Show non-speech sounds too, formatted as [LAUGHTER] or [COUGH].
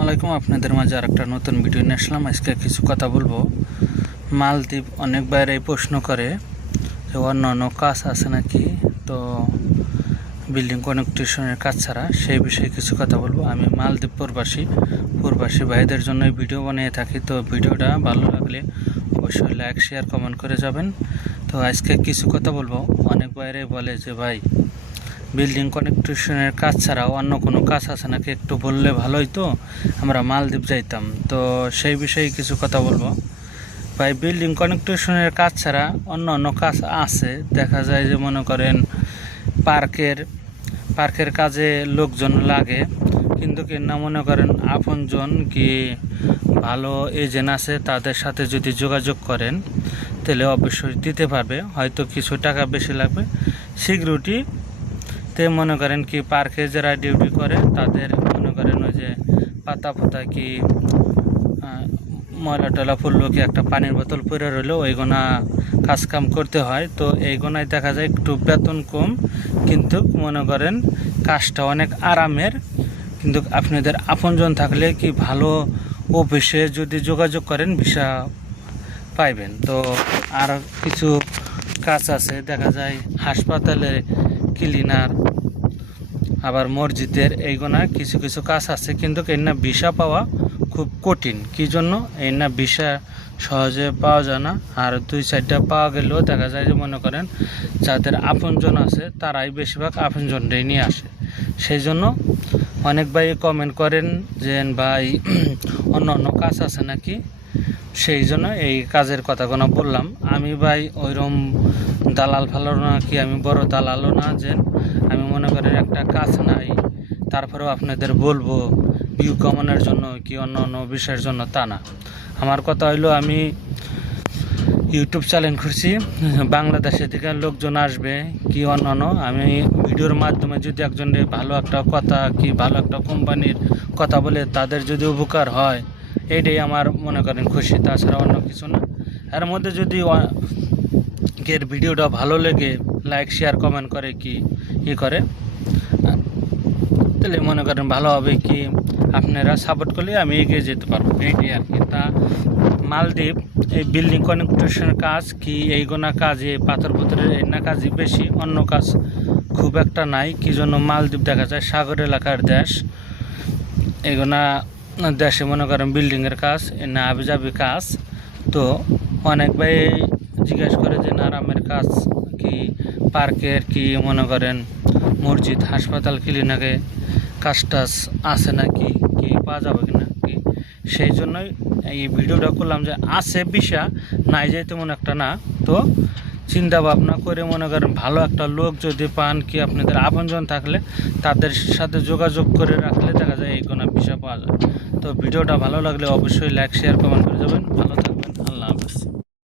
আসসালামাইকুম আপনাদের মাঝে আর একটা নতুন ভিডিও নিয়ে আসলাম। আজকে কিছু কথা বলব। মালদ্বীপ অনেক বাইরে প্রশ্ন করে যে অন্য অন্য কাজ আছে নাকি? তো বিল্ডিং কনেকট্রেশনের কাজ ছাড়া সেই বিষয়ে কিছু কথা বলব। আমি মালদ্বীপ প্রবাসী প্রবাসী ভাইদের জন্য ভিডিও বানিয়ে থাকি। তো ভিডিওটা ভালো লাগলে অবশ্যই লাইক, শেয়ার, কমেন্ট করে যাবেন। তো আজকে কিছু কথা বলব। অনেক বাইরে বলে যে, ভাই বিল্ডিং কনেকট্রেশনের কাজ ছাড়াও অন্য কোনো কাজ আছে নাকি একটু বললে ভালোই তো আমরা মালদ্বীপ যাইতাম। তো সেই বিষয়ে কিছু কথা বলব। ভাই বিল্ডিং কনেকট্রেশনের কাজ ছাড়া অন্য অন্য কাজ আছে। দেখা যায় যে মনে করেন পার্কের পার্কের কাজে লোকজন লাগে। কিন্তু কি না মনে করেন আপনজন কি ভালো এজেন্ট আছে তাদের সাথে যদি যোগাযোগ করেন, তাহলে অবশ্যই দিতে পারবে। হয়তো কিছু টাকা বেশি লাগবে। সিকিউরিটি তে মনে করেন কি পার্কে যারা ডিউটি করে, তাদের মনে করেন ওই যে পাতা পাতা কি ময়লা টলা পড়ল কি একটা পানির বোতল পরে রইল ওইগুনা কাজ কাম করতে হয়। তো এইগুনায় দেখা যায় একটু বেতন কম, কিন্তু মনে করেন কাজটা অনেক আরামের। কিন্তু আপনাদের আপনজন থাকলে কি ভালো অফিসে যদি যোগাযোগ করেন, ভিসা পাইবেন। তো আর কিছু কাজ আছে, দেখা যায় হাসপাতালে ক্লিনার, আবার মসজিদের এইগুনা কিছু কিছু কাজ আছে, কিন্তু এই না ভিসা পাওয়া খুব কঠিন। কি জন্য? এই না ভিসা সহজে পাওয়া যায় না, আর দুই সাইডটা পাওয়া গেলেও দেখা যায় যে মনে করেন যাদের আপনজন আছে, তারাই বেশিরভাগ আপনজনটাই নিয়ে আসে। সেই জন্য অনেক ভাই কমেন্ট করেন যে ভাই [CLEARS THROAT] অন্য অন্য কাজ আছে নাকি? সেই জন্য এই কাজের কথাগুলো বললাম। আমি ভাই ওইরকম দালাল ফালার না কি? আমি বড় দালালও না যে আমি মনে করেন একটা কাজ নাই। তারপরেও আপনাদের বলব ভিউ কমানোর জন্য কি অন্য অন্য বিষয়ের জন্য তা না। আমার কথা হইল, আমি ইউটিউব চ্যানেল খুঁজছি, বাংলাদেশে থেকে লোকজন আসবে কি অন্য অন্য। আমি ভিডিওর মাধ্যমে যদি একজনের ভালো একটা কথা, কি ভালো একটা কোম্পানির কথা বলে তাদের যদি উপকার হয় এইটাই আমার মনে করেন খুশি, তাছাড়া অন্য কিছু না। এর মধ্যে যদি এর ভিডিওটা ভালো লেগে লাইক শেয়ার কমেন্ট করে কি, ই করে, তাহলে মনে করেন ভালো হবে কি, আপনারা সাপোর্ট করলে আমি এগিয়ে যেতে পারব। এইটাই আর কি। তা মালদ্বীপ, এই বিল্ডিং কনেকট্রেশনের কাজ কি এইগুনা কাজে, পাথর পাথরের এই না কাজই বেশি অন্য কাজ খুব একটা নাই। কি জন্য মালদ্বীপ দেখা যায় সাগর এলাকার দেশ এগুনা দেশে মনে করেন বিল্ডিংয়ের কাজ না আবিজাবি কাজ। তো অনেক ভাই জিজ্ঞেস করে যে নারামের কাজ কি? পার্কের কি? মনে করেন মসজিদ, হাসপাতাল ক্লিনিকে কাজ টাজ আছে নাকি? কি পাওয়া যাবে কি না কি? সেই জন্যই এই ভিডিওটা করলাম যে, আছে বিষা, নাই যাই তেমন একটা না। তো চিন্তা ভাবনা করে মনে করেন ভালো একটা লোক যদি পান, কি আপনাদের আপনজন থাকলে তাদের সাথে যোগাযোগ করে রাখলে দেখা যায় এই কোনো বিষয় পাওয়া যায়। তো ভিডিওটা ভালো লাগলে অবশ্যই লাইক শেয়ার কমেন্ট করে যাবেন। ভালো থাকবেন।